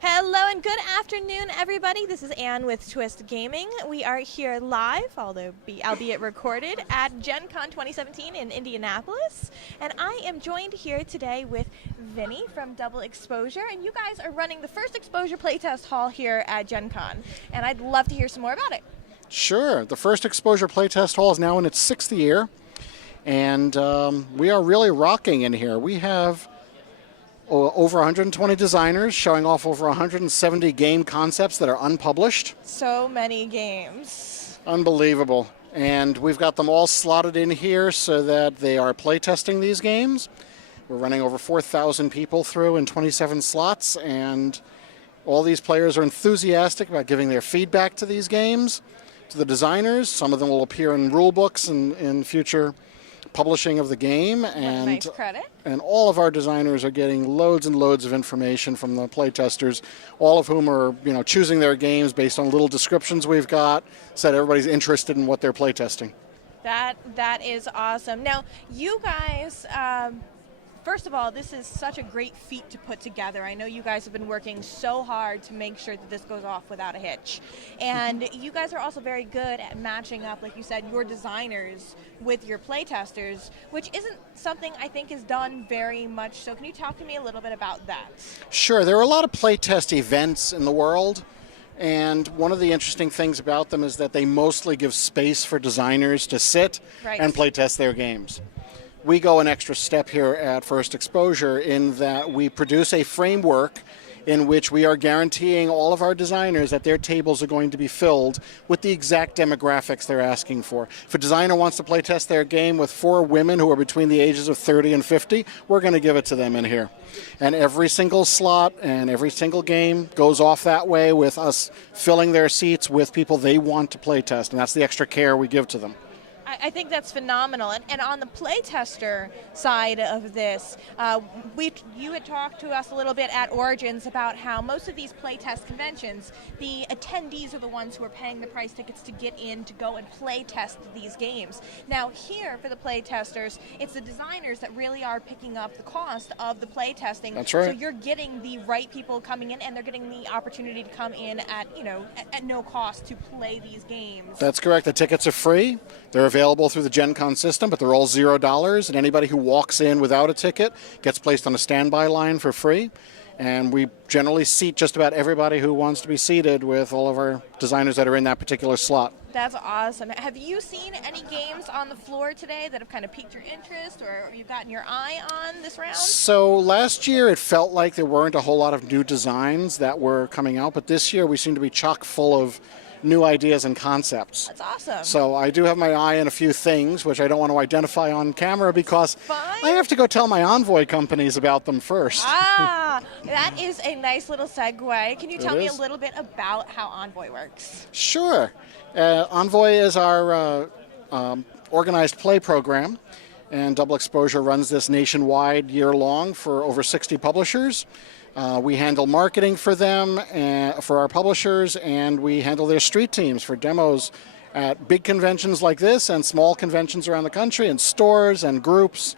Hello and good afternoon, everybody. This is Ann with Twist Gaming. We are here live, albeit recorded, at Gen Con 2017 in Indianapolis. And I am joined here today with Vinny from Double Exposure. And you guys are running the First Exposure Playtest Hall here at Gen Con. And I'd love to hear some more about it. Sure. The First Exposure Playtest Hall is now in its 6th year. And we are really rocking in here. We have over 120 designers showing off over 170 game concepts that are unpublished. So many games. Unbelievable. And we've got them all slotted in here so that they are playtesting these games. We're running over 4,000 people through in 27 slots, and all these players are enthusiastic about giving their feedback to these games, to the designers. Some of them will appear in rule books and in future publishing of the game, and nice credit. And all of our designers are getting loads and loads of information from the playtesters, all of whom are choosing their games based on little descriptions we've got, so that everybody's interested in what they're playtesting. That is awesome. Now, you guys, first of all, this is such a great feat to put together. I know you guys have been working so hard to make sure that this goes off without a hitch. And you guys are also very good at matching up, like you said, your designers with your playtesters, which isn't something I think is done very much. So can you talk to me a little bit about that? Sure. There are a lot of playtest events in the world. And one of the interesting things about them is that they mostly give space for designers to sit and playtest their games. We go an extra step here at First Exposure in that we produce a framework in which we are guaranteeing all of our designers that their tables are going to be filled with the exact demographics they're asking for. If a designer wants to play test their game with 4 women who are between the ages of 30 and 50, we're going to give it to them in here. And every single slot and every single game goes off that way, with us filling their seats with people they want to play test, and that's the extra care we give to them. I think that's phenomenal. And on the playtester side of this, you had talked to us a little bit at Origins about how most of these playtest conventions, the attendees are the ones who are paying the price tickets to get in to go and playtest these games. Now here, for the playtesters, it's the designers that really are picking up the cost of the playtesting. That's right. So you're getting the right people coming in, and they're getting the opportunity to come in at no cost to play these games. That's correct. The tickets are free. They're available through the Gen Con system, but they're all $0, and anybody who walks in without a ticket gets placed on a standby line for free. And we generally seat just about everybody who wants to be seated with all of our designers that are in that particular slot. That's awesome. Have you seen any games on the floor today that have kind of piqued your interest, or you've gotten your eye on this round? So last year it felt like there weren't a whole lot of new designs that were coming out, but this year we seem to be chock full of new ideas and concepts. That's awesome. So I do have my eye on a few things, which I don't want to identify on camera because I have to go tell my Envoy companies about them first. That is a nice little segue. Can you tell me a little bit about how Envoy works? Sure. Envoy is our organized play program, and Double Exposure runs this nationwide year-long for over 60 publishers. We handle marketing for them, for our publishers, and we handle their street teams for demos at big conventions like this and small conventions around the country and stores and groups.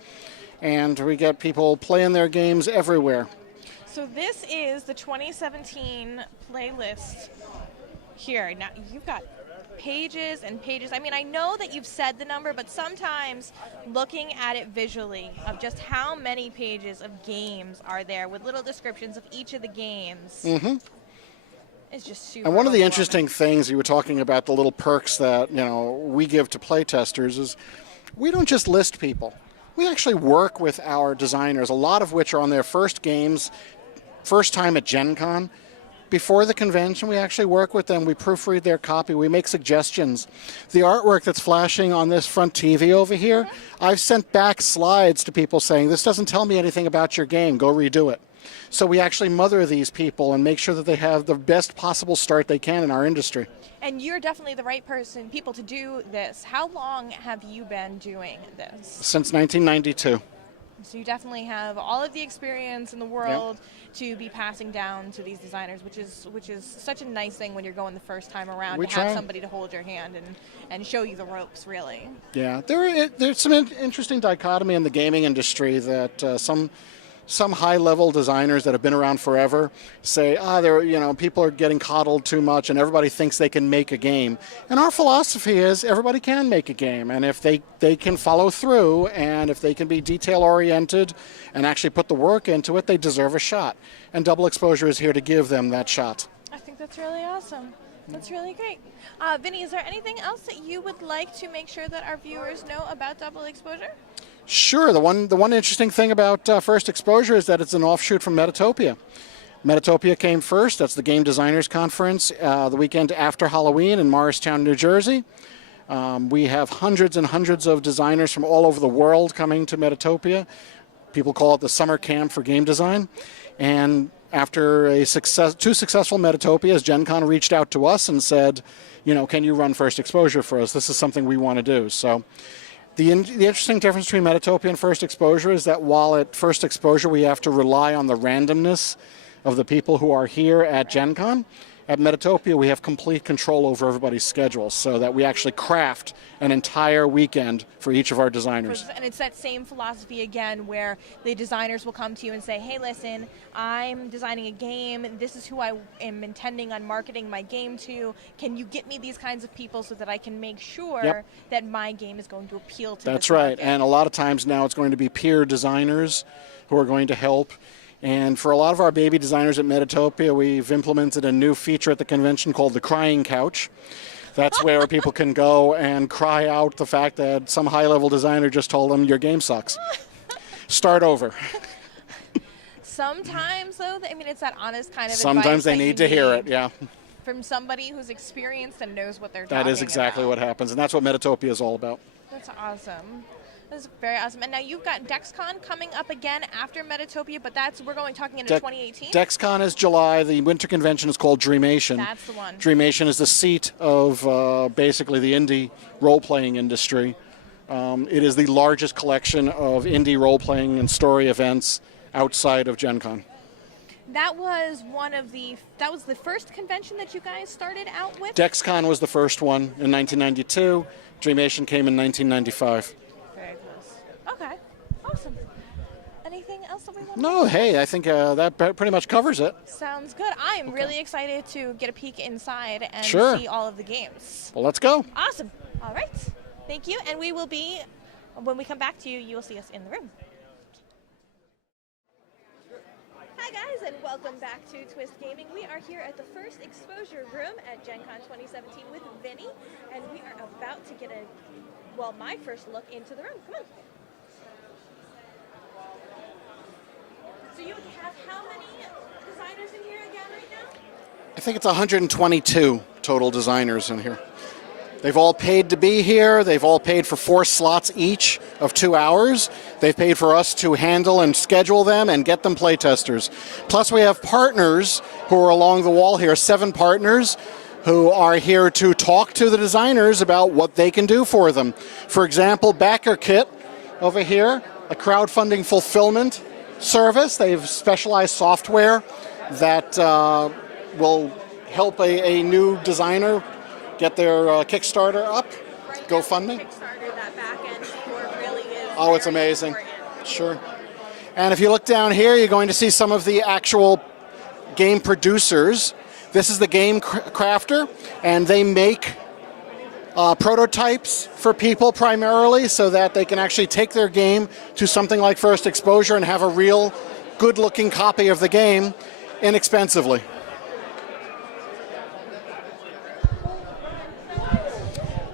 And we get people playing their games everywhere. So this is the 2017 playlist here. Now, you've got pages and pages. I mean, I know that you've said the number, but sometimes looking at it visually of just how many pages of games are there with little descriptions of each of the games is just super. And one of the interesting things, you were talking about the little perks that we give to playtesters, is we don't just list people. We actually work with our designers, a lot of which are on their first games, first time at Gen Con. Before the convention, we actually work with them. We proofread their copy. We make suggestions. The artwork that's flashing on this front TV over here, I've sent back slides to people saying, this doesn't tell me anything about your game. Go redo it. So we actually mother these people and make sure that they have the best possible start they can in our industry. And you're definitely the right people to do this. How long have you been doing this? Since 1992. So you definitely have all of the experience in the world to be passing down to these designers, which is such a nice thing when you're going the first time around have somebody to hold your hand and show you the ropes, really. Yeah, there's some interesting dichotomy in the gaming industry that some some high-level designers that have been around forever say, people are getting coddled too much and everybody thinks they can make a game. And our philosophy is everybody can make a game. And if they can follow through and if they can be detail-oriented and actually put the work into it, they deserve a shot. And Double Exposure is here to give them that shot. I think that's really awesome. That's really great. Vinny, is there anything else that you would like to make sure that our viewers know about Double Exposure? Sure. The one interesting thing about First Exposure is that it's an offshoot from Metatopia. Metatopia came first. That's the Game Designers Conference the weekend after Halloween in Morristown, New Jersey. We have hundreds and hundreds of designers from all over the world coming to Metatopia. People call it the summer camp for game design. And after two successful Metatopias, Gen Con reached out to us and said, can you run First Exposure for us? This is something we want to do. So the interesting difference between Metatopia and First Exposure is that while at First Exposure we have to rely on the randomness of the people who are here at Gen Con, at Metatopia we have complete control over everybody's schedule so that we actually craft an entire weekend for each of our designers. And it's that same philosophy again where the designers will come to you and say, hey, listen, I'm designing a game. This is who I am intending on marketing my game to. Can you get me these kinds of people so that I can make sure that my game is going to appeal to That's this right. market? And a lot of times now it's going to be peer designers who are going to help. And for a lot of our baby designers at Metatopia, we've implemented a new feature at the convention called the Crying Couch. That's where people can go and cry out the fact that some high-level designer just told them, your game sucks. Start over. Sometimes, though, it's that honest kind of Sometimes advice they need to hear it, yeah. From somebody who's experienced and knows what they're talking about. That is exactly what happens, and that's what Metatopia is all about. That's awesome. That's very awesome. And now you've got DexCon coming up again after Metatopia, but we're talking into 2018? DexCon is July. The winter convention is called Dreamation. That's the one. Dreamation is the seat of basically the indie role-playing industry. It is the largest collection of indie role-playing and story events outside of Gen Con. That was the first convention that you guys started out with? DexCon was the first one in 1992. Dreamation came in 1995. Very close. Okay. Awesome. Anything else that we want to No, hey, I think that pretty much covers it. Sounds good. I'm really excited to get a peek inside and see all of the games. Well, let's go. Awesome. All right. Thank you. And when we come back to you, you will see us in the room. Hi guys, and welcome back to Twist Gaming. We are here at the First Exposure room at Gen Con 2017 with Vinny, and we are about to get my first look into the room. Come on. So you have how many designers in here again right now? I think it's 122 total designers in here. They've all paid to be here. They've all paid for 4 slots each of 2 hours. They've paid for us to handle and schedule them and get them playtesters. Plus we have partners who are along the wall here, 7 partners who are here to talk to the designers about what they can do for them. For example, BackerKit over here, a crowdfunding fulfillment service. They have specialized software that will help a new designer get their Kickstarter up, GoFundMe. Kickstarter, that back end support really is it's amazing. important. Sure. And if you look down here, you're going to see some of the actual game producers. This is the Game Crafter, and they make prototypes for people primarily so that they can actually take their game to something like First Exposure and have a real good-looking copy of the game inexpensively.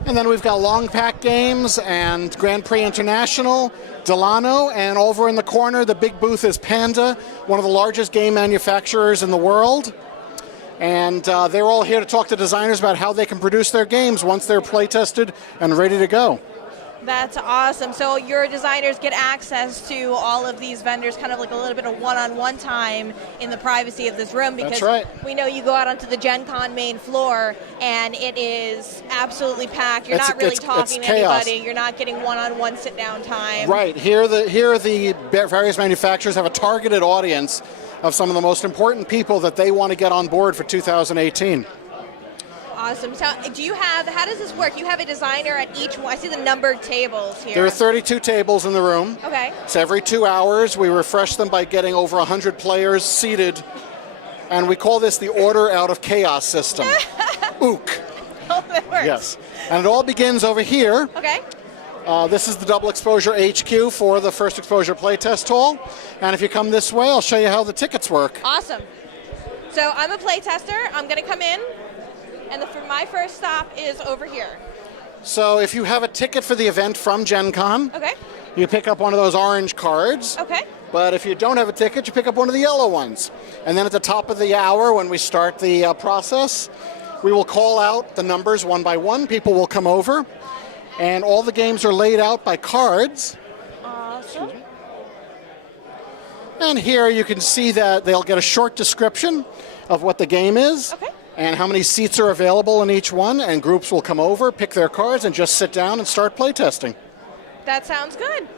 And then we've got Long Pack Games and Grand Prix International, Delano, and over in the corner, the big booth is Panda, one of the largest game manufacturers in the world. And they're all here to talk to designers about how they can produce their games once they're play-tested and ready to go. That's awesome. So your designers get access to all of these vendors, kind of like a little bit of one-on-one time in the privacy of this room, because we know you go out onto the Gen Con main floor and it is absolutely packed. You're not really talking to anybody. You're not getting one-on-one sit-down time. Right. Here the various manufacturers have a targeted audience of some of the most important people that they want to get on board for 2018. awesome. So how does this work? You have a designer at each one. I see the numbered tables here. There are 32 tables in the room. Okay. So every 2 hours, we refresh them by getting over 100 players seated. And we call this the Order Out of Chaos system. Ook. Oh, that works. Yes. And it all begins over here. Okay. This is the Double Exposure HQ for the First Exposure Playtest Hall. And if you come this way, I'll show you how the tickets work. Awesome. So I'm a playtester. I'm going to come in, and my first stop is over here. So if you have a ticket for the event from Gen Con, okay, you pick up one of those orange cards. Okay. But if you don't have a ticket, you pick up one of the yellow ones. And then at the top of the hour, when we start the process, we will call out the numbers one by one. People will come over. And all the games are laid out by cards. Awesome. And here you can see that they'll get a short description of what the game is. Okay. And how many seats are available in each one. And groups will come over, pick their cards, and just sit down and start playtesting. That sounds good.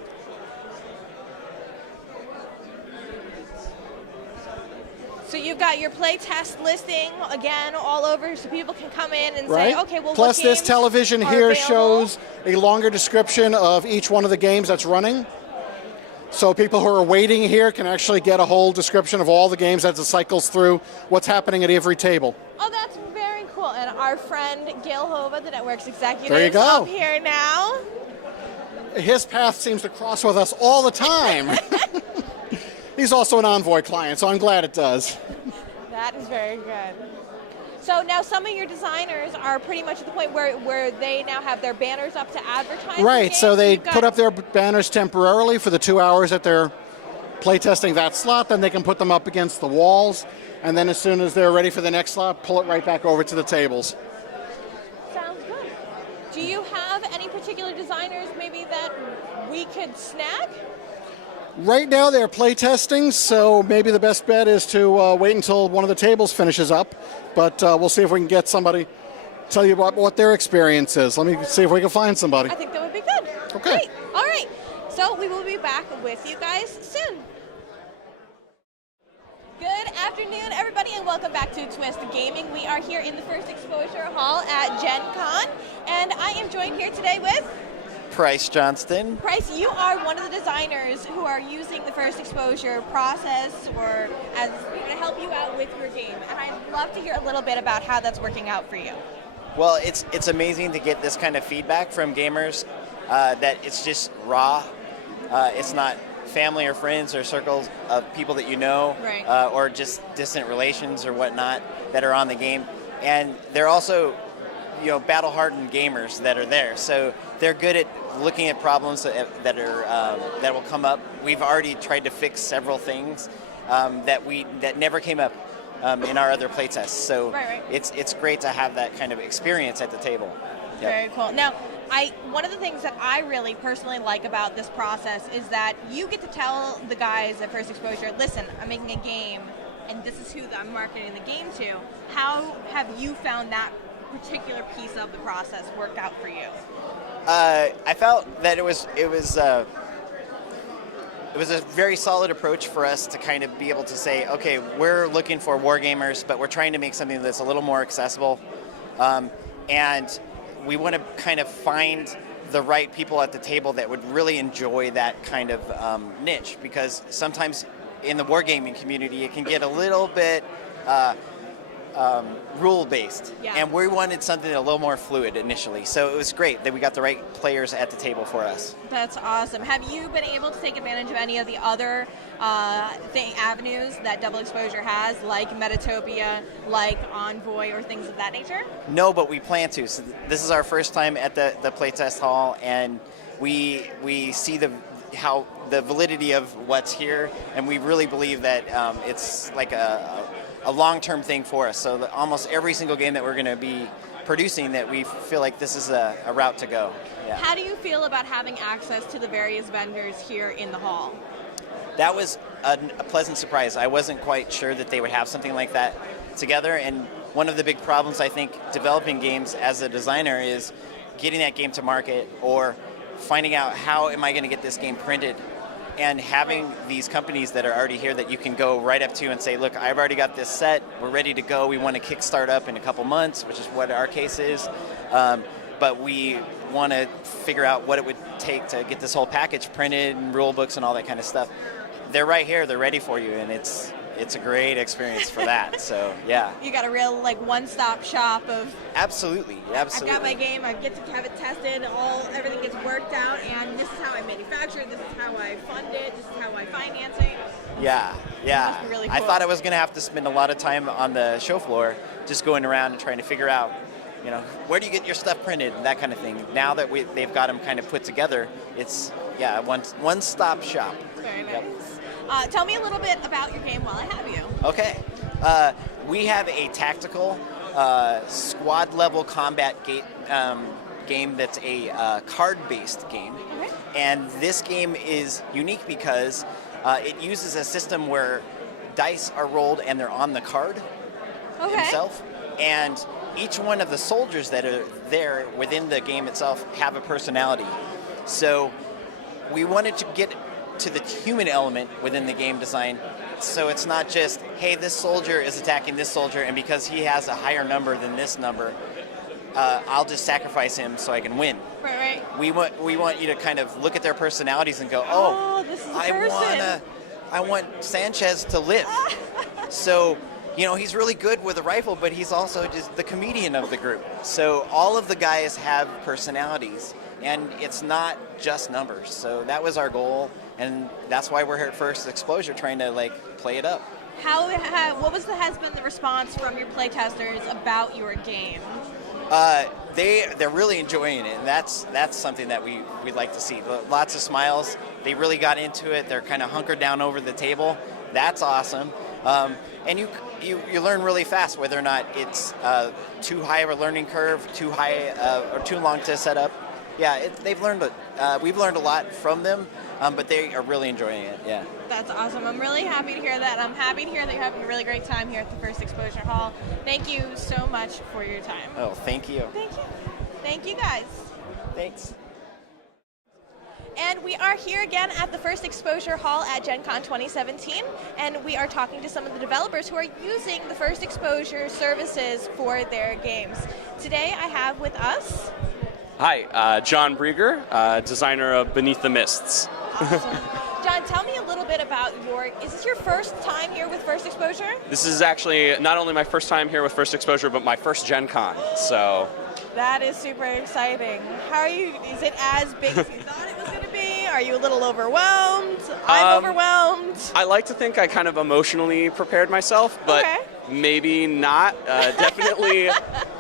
So you've got your playtest listing, again, all over, so people can come in and say, okay, well, Plus what this games television are here available? shows a longer description of each one of the games that's running. So people who are waiting here can actually get a whole description of all the games as it cycles through what's happening at every table. Oh, that's very cool. And our friend Gail Hova, the network's executive, there you go. up here now. His path seems to cross with us all the time. He's also an Envoy client, so I'm glad it does. That is very good. So now some of your designers are pretty much at the point where they now have their banners up to advertise. Right, so they put up their banners temporarily for the 2 hours that they're playtesting that slot, then they can put them up against the walls, and then as soon as they're ready for the next slot, pull it right back over to the tables. Sounds good. Do you have any particular designers maybe that we could snag? Right now they're playtesting, so maybe the best bet is to wait until one of the tables finishes up. But we'll see if we can get somebody to tell you about what their experience is. Let me see if we can find somebody. I think that would be good. Okay. Great. All right. So we will be back with you guys soon. Good afternoon, everybody, and welcome back to Twist Gaming. We are here in the First Exposure Hall at Gen Con, and I am joined here today with Price Johnston. Price, you are one of the designers who are using the First Exposure process or as to help you out with your game, and I'd love to hear a little bit about how that's working out for you. Well, it's amazing to get this kind of feedback from gamers, that it's just raw. It's not family or friends or circles of people that you know, right. Or just distant relations or whatnot that are on the game. And they're also, battle-hardened gamers that are there. So they're good at looking at problems that will come up. We've already tried to fix several things that never came up in our other playtests. So right. it's great to have that kind of experience at the table. Yep. Very cool. Now, one of the things that I really personally like about this process is that you get to tell the guys at First Exposure, listen, I'm making a game, and this is who I'm marketing the game to. How have you found that particular piece of the process work out for you? I felt that it was a very solid approach for us to kind of be able to say, okay, we're looking for wargamers, but we're trying to make something that's a little more accessible, and we want to kind of find the right people at the table that would really enjoy that kind of niche, because sometimes in the wargaming community it can get a little bit rule-based, yeah. And we wanted something a little more fluid initially, so it was great that we got the right players at the table for us. That's awesome. Have you been able to take advantage of any of the other avenues that Double Exposure has, like Metatopia, like Envoy, or things of that nature? No, but we plan to. So this is our first time at the Playtest Hall, and we see the validity of what's here, and we really believe that it's like a long-term thing for us. So almost every single game that we're going to be producing, that we feel like this is a route to go. Yeah. How do you feel about having access to the various vendors here in the hall? That was a pleasant surprise. I wasn't quite sure that they would have something like that together, and one of the big problems I think developing games as a designer is getting that game to market, or finding out how am I going to get this game printed and having these companies that are already here that you can go right up to and say, look, I've already got this set, we're ready to go, we want to kickstart up in a couple months, which is what our case is, but we want to figure out what it would take to get this whole package printed and rule books and all that kind of stuff. They're right here, they're ready for you, and it's a great experience for that. So yeah, you got a real like one-stop shop of absolutely. I've got my game, I get to have it tested, everything gets worked out, and this is how I manufacture it, this is how I fund it, this is how I finance it. Yeah. Must be really cool. I thought I was going to have to spend a lot of time on the show floor just going around and trying to figure out, where do you get your stuff printed and that kind of thing. Now that they've got them kind of put together, it's one-stop shop. Very nice. Yep. Tell me a little bit about your game while I have you. Okay. We have a tactical squad-level combat game that's a card-based game. Okay. And this game is unique because it uses a system where dice are rolled and they're on the card itself. And each one of the soldiers that are there within the game itself have a personality. So we wanted to get to the human element within the game design, so it's not just, hey, this soldier is attacking this soldier, and because he has a higher number than this number, I'll just sacrifice him so I can win. Right. We want you to kind of look at their personalities and go, this is a person. I want Sanchez to live. So, he's really good with a rifle, but he's also just the comedian of the group. So all of the guys have personalities, and it's not just numbers. So that was our goal, and that's why we're here at First Exposure, trying to play it up. What has been the response from your playtesters about your game? They're really enjoying it, and that's something that we'd like to see. Lots of smiles. They really got into it. They're kind of hunkered down over the table. That's awesome. And you learn really fast whether or not it's too high of a learning curve, too high or too long to set up. Yeah, they've learned it. We've learned a lot from them, but they are really enjoying it. Yeah. That's awesome. I'm really happy to hear that. I'm happy to hear that you're having a really great time here at the First Exposure Hall. Thank you so much for your time. Oh, thank you. Thank you. Thank you, guys. Thanks. And we are here again at the First Exposure Hall at Gen Con 2017, and we are talking to some of the developers who are using the First Exposure services for their games. Today I have with us... Hi, John Brieger, designer of Beneath the Mists. Awesome. John, tell me a little bit about is this your first time here with First Exposure? This is actually not only my first time here with First Exposure, but my first Gen Con, so... That is super exciting. How are you? Is it as big as you thought it was going to be? Are you a little overwhelmed? I'm overwhelmed. I like to think I kind of emotionally prepared myself, but maybe not. Definitely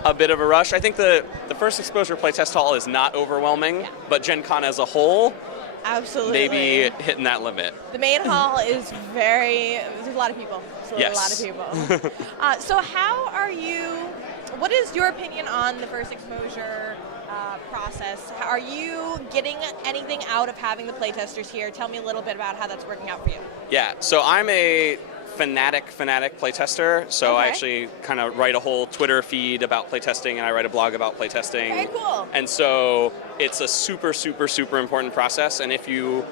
a bit of a rush. I think the First Exposure Playtest Hall is not overwhelming, but Gen Con as a whole, absolutely, maybe hitting that limit. The main hall is there's a lot of people. Yes. A lot of people. So what is your opinion on the First Exposure process? Are you getting anything out of having the playtesters here? Tell me a little bit about how that's working out for you. Yeah, so I'm a fanatic playtester, so I actually kind of write a whole Twitter feed about playtesting, and I write a blog about playtesting. Very cool. And so it's a super, super, super important process, and if you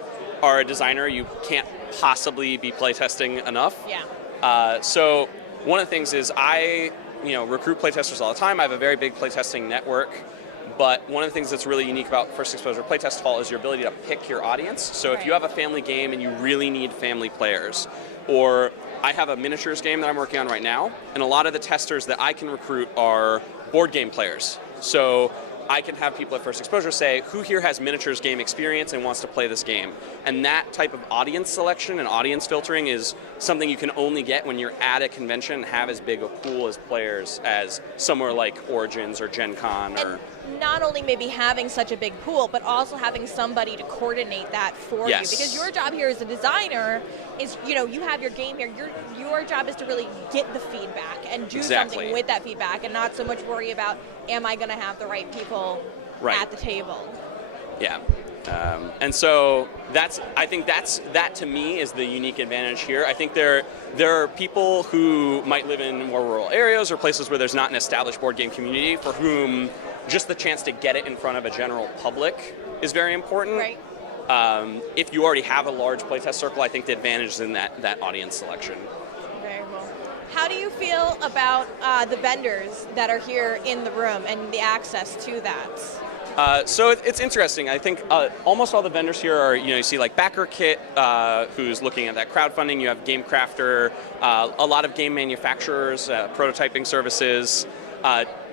are a designer, you can't possibly be playtesting enough. Yeah. So one of the things is I recruit playtesters all the time. I have a very big playtesting network, but one of the things that's really unique about First Exposure Playtest Hall is your ability to pick your audience. So if you have a family game and you really need family players, or I have a miniatures game that I'm working on right now, and a lot of the testers that I can recruit are board game players. So I can have people at First Exposure say, who here has miniatures game experience and wants to play this game? And that type of audience selection and audience filtering is something you can only get when you're at a convention and have as big a pool as players as somewhere like Origins or Gen Con. And not only maybe having such a big pool, but also having somebody to coordinate that for you. Because your job here as a designer is, you have your game here. Your job is to really get the feedback and do something with that feedback, and not so much worry about, am I going to have the right people at the table? Yeah. And so I think that to me is the unique advantage here. I think there are people who might live in more rural areas or places where there's not an established board game community for whom just the chance to get it in front of a general public is very important. Right. if you already have a large playtest circle, I think the advantage is in that audience selection. Very cool. How do you feel about the vendors that are here in the room and the access to that? So it's interesting. I think almost all the vendors here are, you see like BackerKit, who's looking at that crowdfunding. You have GameCrafter, a lot of game manufacturers, prototyping services.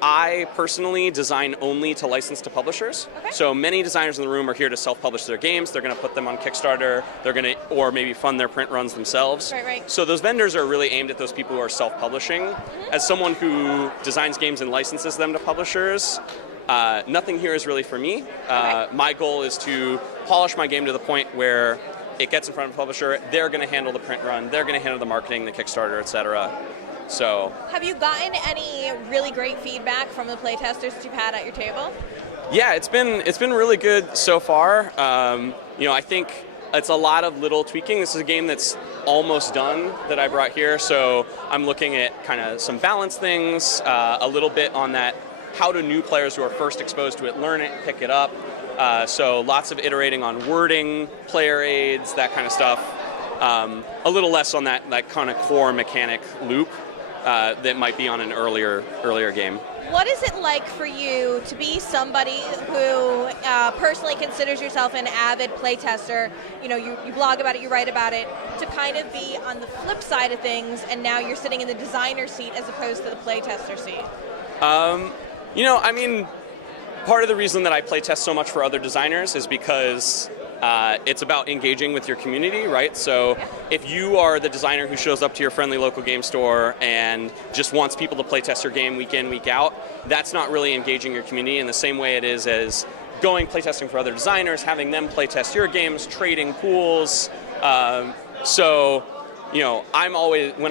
I personally design only to license to publishers. Okay. So many designers in the room are here to self-publish their games. They're going to put them on Kickstarter. They're going to, or maybe fund their print runs themselves. Right. So those vendors are really aimed at those people who are self-publishing. Mm-hmm. As someone who designs games and licenses them to publishers, nothing here is really for me. Okay. My goal is to polish my game to the point where it gets in front of a publisher. They're going to handle the print run. They're going to handle the marketing, the Kickstarter, etc. So, have you gotten any really great feedback from the playtesters that you've had at your table? Yeah, it's been really good so far. I think it's a lot of little tweaking. This is a game that's almost done that I brought here, so I'm looking at kind of some balance things, a little bit on that. How do new players who are first exposed to it learn it, pick it up? So lots of iterating on wording, player aids, that kind of stuff. A little less on that kind of core mechanic loop that might be on an earlier game. What is it like for you to be somebody who personally considers yourself an avid playtester? You blog about it, you write about it, to kind of be on the flip side of things, and now you're sitting in the designer seat as opposed to the playtester seat? Part of the reason that I playtest so much for other designers is because it's about engaging with your community, right? So if you are the designer who shows up to your friendly local game store and just wants people to playtest your game week in, week out, that's not really engaging your community in the same way it is as going playtesting for other designers, having them playtest your games, trading pools. When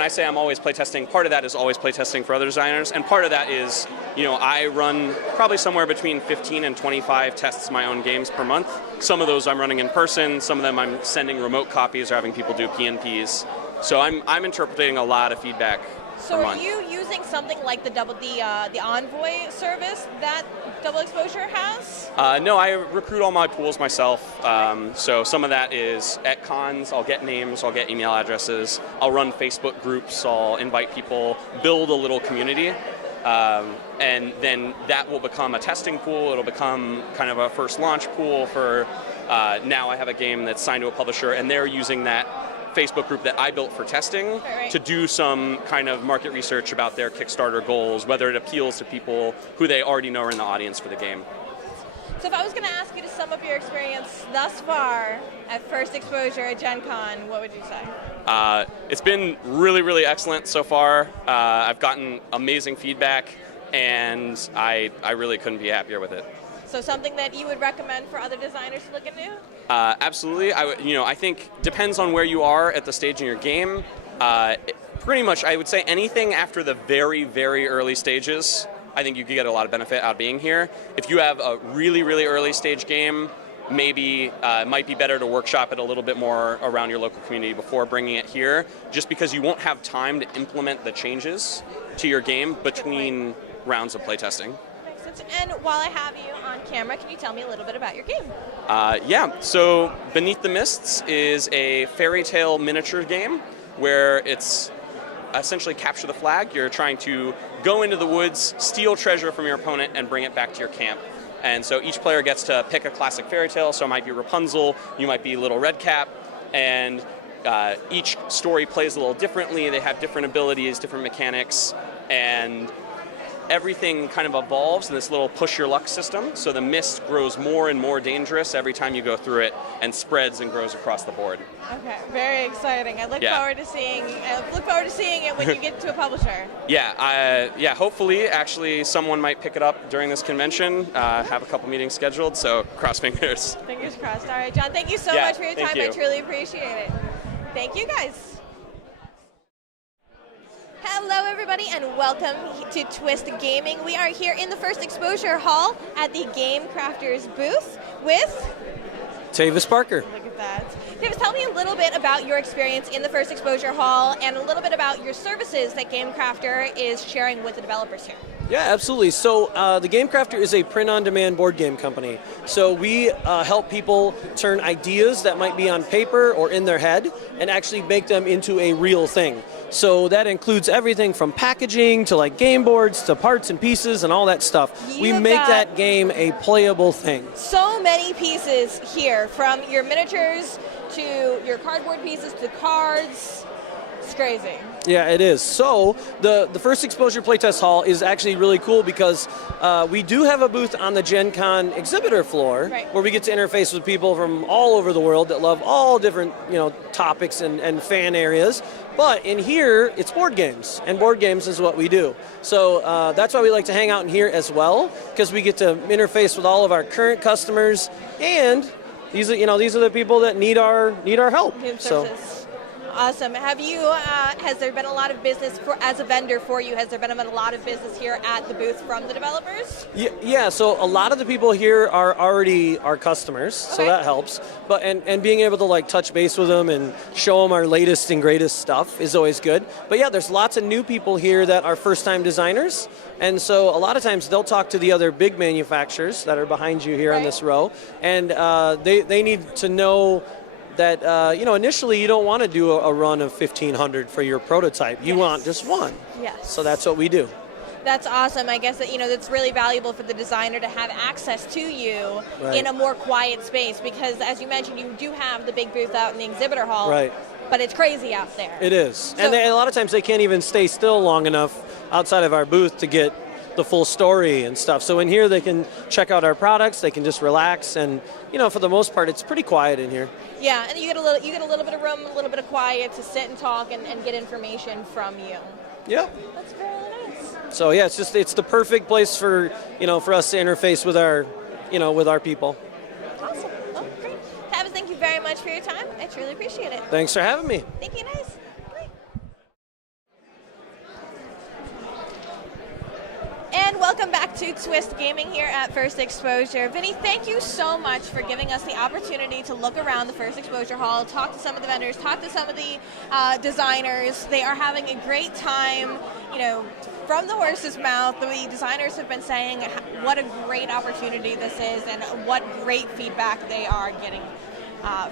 I say I'm always playtesting, part of that is always playtesting for other designers, and part of that is, I run probably somewhere between 15 and 25 tests my own games per month. Some of those I'm running in person, some of them I'm sending remote copies or having people do PNPs. So I'm interpreting a lot of feedback. So are you using something like the Envoy service that Double Exposure has? No, I recruit all my pools myself. So some of that is at cons. I'll get names, I'll get email addresses, I'll run Facebook groups, I'll invite people, build a little community. And then that will become a testing pool. It'll become kind of a first launch pool for now I have a game that's signed to a publisher, and they're using that Facebook group that I built for testing to do some kind of market research about their Kickstarter goals, whether it appeals to people who they already know are in the audience for the game. So if I was going to ask you to sum up your experience thus far at First Exposure at Gen Con, what would you say? It's been really, really excellent so far. I've gotten amazing feedback, and I really couldn't be happier with it. So something that you would recommend for other designers to look into? Absolutely. I think depends on where you are at the stage in your game. Pretty much, I would say anything after the very, very early stages, I think you could get a lot of benefit out of being here. If you have a really, really early stage game, maybe it might be better to workshop it a little bit more around your local community before bringing it here, just because you won't have time to implement the changes to your game between rounds of playtesting. And while I have you on camera, can you tell me a little bit about your game? So Beneath the Mists is a fairy tale miniature game where it's essentially capture the flag. You're trying to go into the woods, steal treasure from your opponent, and bring it back to your camp. And so each player gets to pick a classic fairy tale, so it might be Rapunzel, you might be Little Red Cap, and each story plays a little differently. They have different abilities, different mechanics, and everything kind of evolves in this little push your luck system. So the mist grows more and more dangerous every time you go through it, and spreads and grows across the board. Okay, very exciting. I look forward to seeing it when you get to a publisher. Hopefully, actually, someone might pick it up during this convention. Have a couple meetings scheduled, so cross fingers. Fingers crossed. All right, John, thank you so much for your time. I truly appreciate it. Thank you, guys. Hello, everybody, and welcome to Twist Gaming. We are here in the First Exposure Hall at the Game Crafters booth with Tavis Parker. Look at that. Tavis, tell me a little bit about your experience in the First Exposure Hall and a little bit about your services that GameCrafter is sharing with the developers here. Yeah, absolutely. So the GameCrafter is a print-on-demand board game company. So we help people turn ideas that might be on paper or in their head and actually make them into a real thing. So that includes everything from packaging to like game boards to parts and pieces and all that stuff. We make that game a playable thing. So many pieces here, from your miniatures to your cardboard pieces to cards. It's crazy. Yeah, it is. So the First Exposure Playtest Hall is actually really cool because we do have a booth on the Gen Con exhibitor floor where we get to interface with people from all over the world that love all different topics and fan areas. But in here, it's board games, and board games is what we do. So that's why we like to hang out in here as well, because we get to interface with all of our current customers, and these are the people that need our help. So. Awesome. Have you? Has there been a lot of business as a vendor for you? Has there been a lot of business here at the booth from the developers? Yeah. So a lot of the people here are already our customers, so that helps. But and being able to like touch base with them and show them our latest and greatest stuff is always good. But yeah, there's lots of new people here that are first-time designers, and so a lot of times they'll talk to the other big manufacturers that are behind you here on this row, and they need to know that initially you don't want to do a run of 1,500 for your prototype. You want just one. Yes. So that's what we do. That's awesome. I guess that that's really valuable for the designer to have access to you in a more quiet space, because as you mentioned, you do have the big booth out in the exhibitor hall. Right. But it's crazy out there. It is. So, and a lot of times they can't even stay still long enough outside of our booth to get the full story and stuff. So in here they can check out our products, they can just relax, and for the most part it's pretty quiet in here. Yeah, and you get a little bit of room, a little bit of quiet to sit and talk and get information from you. Yeah. That's very nice. So yeah, it's the perfect place for for us to interface with our people. Awesome. Well, great. Tavis, thank you very much for your time. I truly appreciate it. Thanks for having me. Thank you, nice. And welcome back to Twist Gaming here at First Exposure. Vinny, thank you so much for giving us the opportunity to look around the First Exposure Hall, talk to some of the vendors, talk to some of the designers. They are having a great time, from the horse's mouth. The designers have been saying what a great opportunity this is and what great feedback they are getting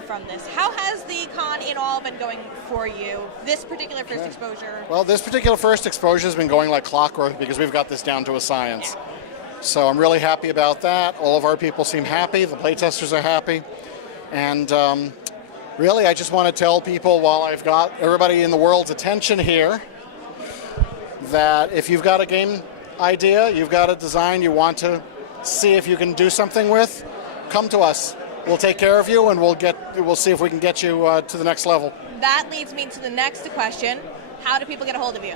from this. How has the con in all been going for you, this particular First Exposure? Well, this particular First Exposure has been going like clockwork because we've got this down to a science. So I'm really happy about that. All of our people seem happy. The playtesters are happy. And really, I just want to tell people, while I've got everybody in the world's attention here, that if you've got a game idea, you've got a design you want to see if you can do something with, come to us. We'll take care of you, and we'll see if we can get you to the next level. That leads me to the next question. How do people get a hold of you?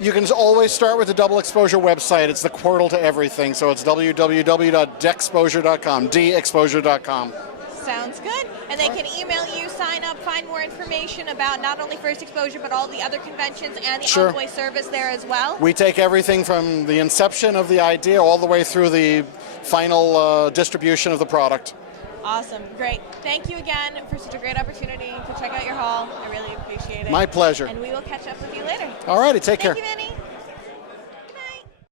You can always start with the Double Exposure website. It's the portal to everything, so it's www.dexposure.com, dexposure.com. Sounds good. And they can email you, sign up, find more information about not only First Exposure, but all the other conventions and the Envoy service there as well. We take everything from the inception of the idea all the way through the final distribution of the product. Awesome. Great. Thank you again for such a great opportunity to check out your hall. I really appreciate it. My pleasure. And we will catch up with you later. All righty. Take care. Thank you, Vinny.